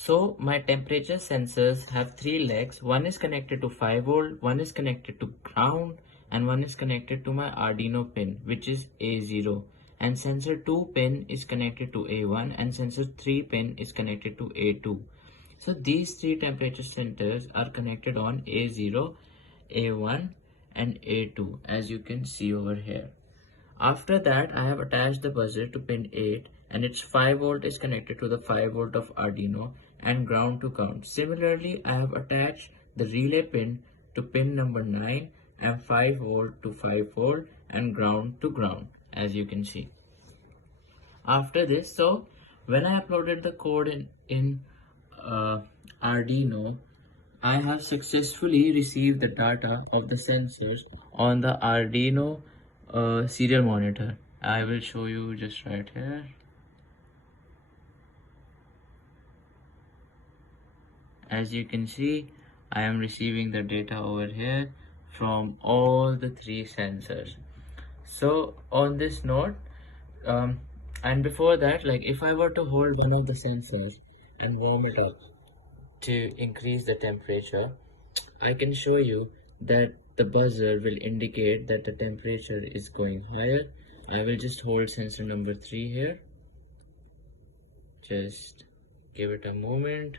So my temperature sensors have three legs. One is connected to 5 volt, one is connected to ground, and one is connected to my Arduino pin, which is A0. And sensor 2 pin is connected to A1 and sensor 3 pin is connected to A2. So these three temperature sensors are connected on A0, A1 and A2, as you can see over here. After that, I have attached the buzzer to pin 8 and its 5 volt is connected to the 5 volt of Arduino and ground to ground. Similarly, I have attached the relay pin to pin number 9 and 5 volt to 5 volt and ground to ground, as you can see. After this, so when I uploaded the code in Arduino, I have successfully received the data of the sensors on the Arduino serial monitor. I will show you just right here. As you can see, I am receiving the data over here from all the three sensors. So on this note, and before that, like if I were to hold one of the sensors and warm it up to increase the temperature, I can show you that the buzzer will indicate that the temperature is going higher. I will just hold sensor number 3 here. Just give it a moment.